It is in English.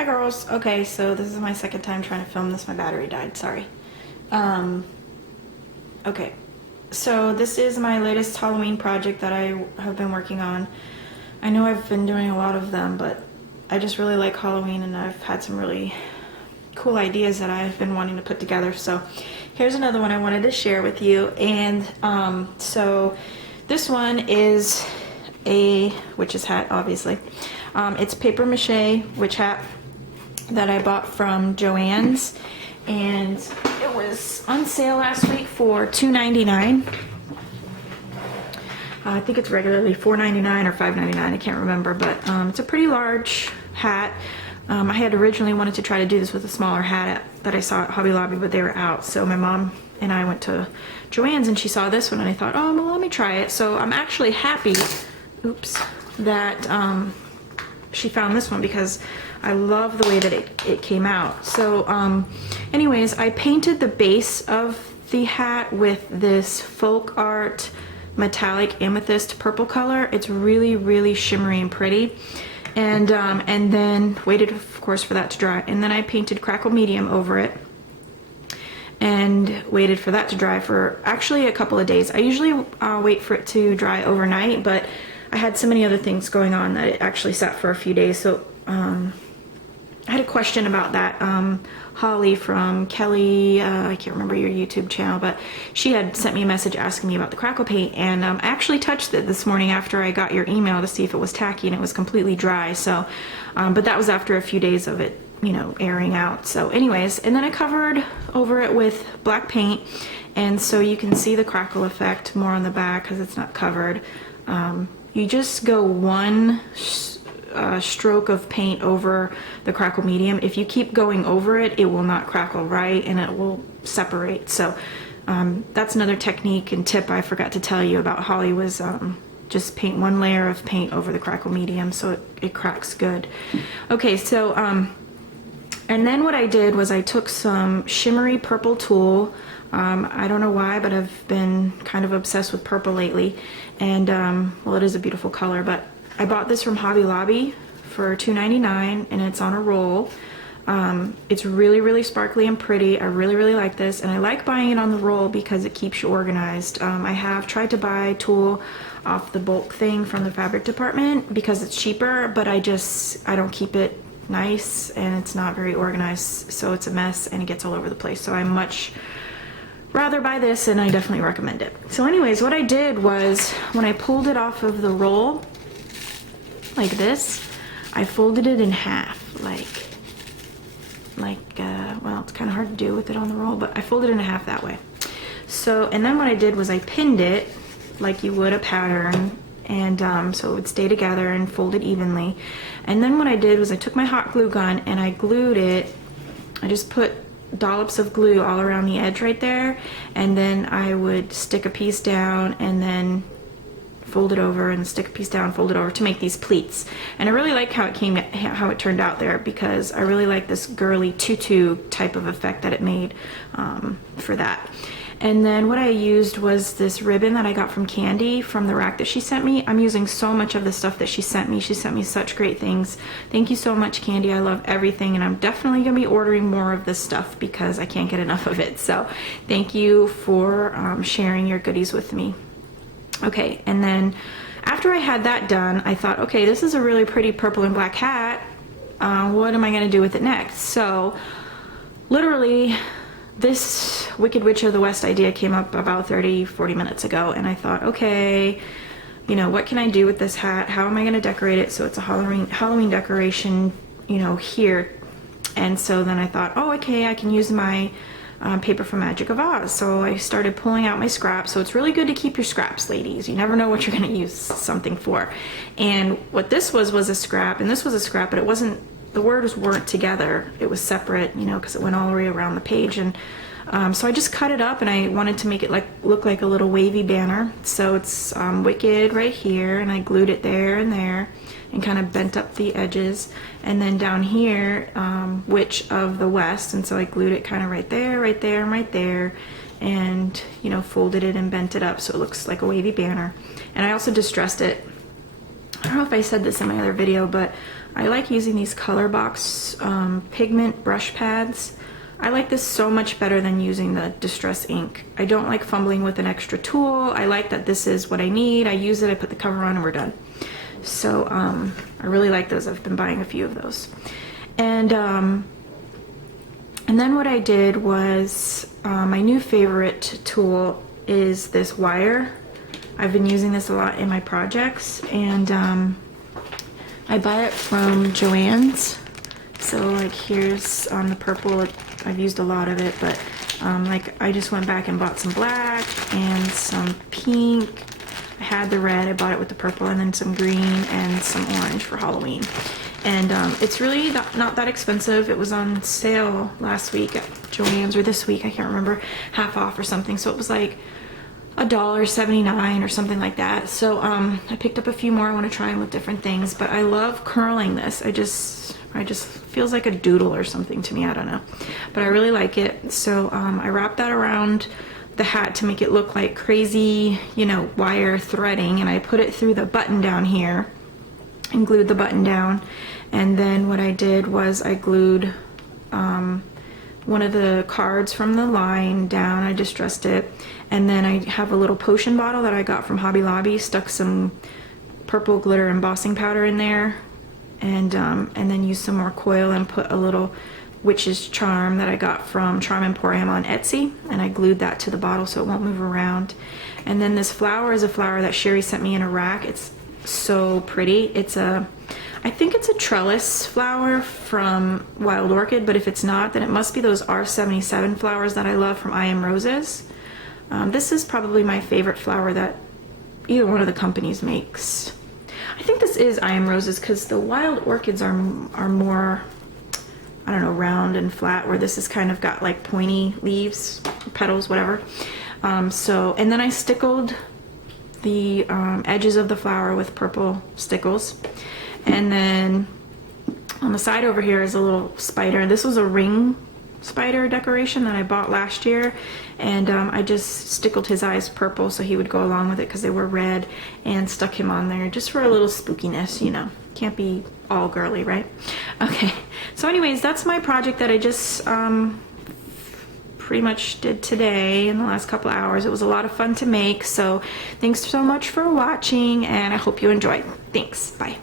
Hi girls. Okay, so this is my second time trying to film this. My battery died, sorry. Okay, so this is my latest Halloween project that I have been working on. I know I've been doing a lot of them, but I just really like Halloween and I've had some really cool ideas that I've been wanting to put together. So here's another one I wanted to share with you. And so this one is a witch's hat, obviously. It's paper mache witch hat that I bought from Joann's, and it was on sale last week for $2.99. I think it's regularly $4.99 or $5.99, I can't remember, but it's a pretty large hat. I had originally wanted to try to do this with a smaller hat that I saw at Hobby Lobby, but they were out. So my mom and I went to Joann's and she saw this one and I thought, oh, well, let me try it. So I'm actually happy, oops, that she found this one because I love the way that it came out. So anyways, I painted the base of the hat with this folk art metallic amethyst purple color. It's really, really shimmery and pretty. And then waited, of course, for that to dry. And then I painted crackle medium over it and waited for that to dry for actually a couple of days. I usually wait for it to dry overnight, but I had so many other things going on that it actually sat for a few days. So I had a question about that. Holly from Kelly, I can't remember your YouTube channel, but she had sent me a message asking me about the crackle paint, and I actually touched it this morning after I got your email to see if it was tacky, and it was completely dry. So, but that was after a few days of it, you know, airing out. So anyways, and then I covered over it with black paint, and so you can see the crackle effect more on the back because it's not covered. You just go one stroke of paint over the crackle medium. If you keep going over it, it will not crackle right and it will separate. So that's another technique and tip I forgot to tell you about Holly was just paint one layer of paint over the crackle medium so it cracks good. Okay, so and then what I did was I took some shimmery purple tulle. I don't know why, but I've been kind of obsessed with purple lately, and well, it is a beautiful color, but I bought this from Hobby Lobby for $2.99 and it's on a roll. It's really, really sparkly and pretty. I really, really like this, and I like buying it on the roll because it keeps you organized. I have tried to buy tulle off the bulk thing from the fabric department because it's cheaper, but I don't keep it nice and it's not very organized, so it's a mess and it gets all over the place. So I much rather buy this, and I definitely recommend it. So anyways, what I did was when I pulled it off of the roll like this, I folded it in half, well, it's kind of hard to do with it on the roll, but I folded it in half that way. So, and then what I did was I pinned it like you would a pattern, and so it would stay together and fold it evenly. And then what I did was I took my hot glue gun and I glued it. I just put dollops of glue all around the edge right there, and then I would stick a piece down and then fold it over and stick a piece down, fold it over to make these pleats. And I really like how it turned out there because I really like this girly tutu type of effect that it made for that. And then what I used was this ribbon that I got from Candy from the rack that she sent me. I'm using so much of the stuff that she sent me. She sent me such great things. Thank you so much, Candy. I love everything, and I'm definitely gonna be ordering more of this stuff because I can't get enough of it. So thank you for sharing your goodies with me. Okay, and then after I had that done, I thought, okay, this is a really pretty purple and black hat. What am I gonna do with it next? So literally, this Wicked Witch of the West idea came up about 30-40 minutes ago, and I thought, okay, you know, what can I do with this hat? How am I gonna decorate it so it's a Halloween decoration, you know, here? And so then I thought, oh, okay, I can use my paper from Magic of Oz. So I started pulling out my scraps. So it's really good to keep your scraps, ladies. You never know what you're going to use something for. And what this was a scrap, and this was a scrap, but it wasn't, the words weren't together. It was separate, you know, because it went all the way around the page. And so I just cut it up, and I wanted to make it look like a little wavy banner. So it's Wicked right here, and I glued it there and there and kind of bent up the edges. And then down here, Witch of the West, and so I glued it kind of right there, right there, and right there, and, you know, folded it and bent it up so it looks like a wavy banner. And I also distressed it. I don't know if I said this in my other video, but I like using these Color Box pigment brush pads. I like this so much better than using the Distress ink. I don't like fumbling with an extra tool. I like that this is what I need. I use it, I put the cover on, and we're done. So I really like those. I've been buying a few of those. And then what I did was, my new favorite tool is this wire. I've been using this a lot in my projects, and I buy it from Joann's. So like here's the purple, I've used a lot of it, but like I just went back and bought some black and some pink. I had the red, I bought it with the purple, and then some green and some orange for Halloween. And it's really not that expensive. It was on sale last week at Joann's, or this week, I can't remember, half off or something. So it was like $1.79 or something like that. So I picked up a few more. I want to try them with different things, but I love curling this. I just feels like a doodle or something to me. I don't know, but I really like it. So I wrapped that around the hat to make it look like crazy, you know, wire threading, and I put it through the button down here and glued the button down. And then what I did was I glued one of the cards from the line down. I distressed it, and then I have a little potion bottle that I got from Hobby Lobby, stuck some purple glitter embossing powder in there, and then used some more coil and put a little witch's charm that I got from Charm Emporium on Etsy, and I glued that to the bottle so it won't move around. And then this flower is a flower that Sherry sent me in a rack. It's so pretty. It's I think it's a trellis flower from Wild Orchid, but if it's not, then it must be those R77 flowers that I love from I Am Roses. This is probably my favorite flower that either one of the companies makes. I think this is I Am Roses, because the Wild Orchids are more, I don't know, round and flat, where this is kind of got like pointy leaves, petals, whatever. And then I stickled the edges of the flower with purple stickles. And then on the side over here is a little spider. This was a ring spider decoration that I bought last year, and I just stickled his eyes purple so he would go along with it because they were red, and stuck him on there just for a little spookiness, you know. Can't be all girly, right? Okay, so anyways, that's my project that I just pretty much did today in the last couple of hours. It was a lot of fun to make, so thanks so much for watching, and I hope you enjoyed. Thanks, bye.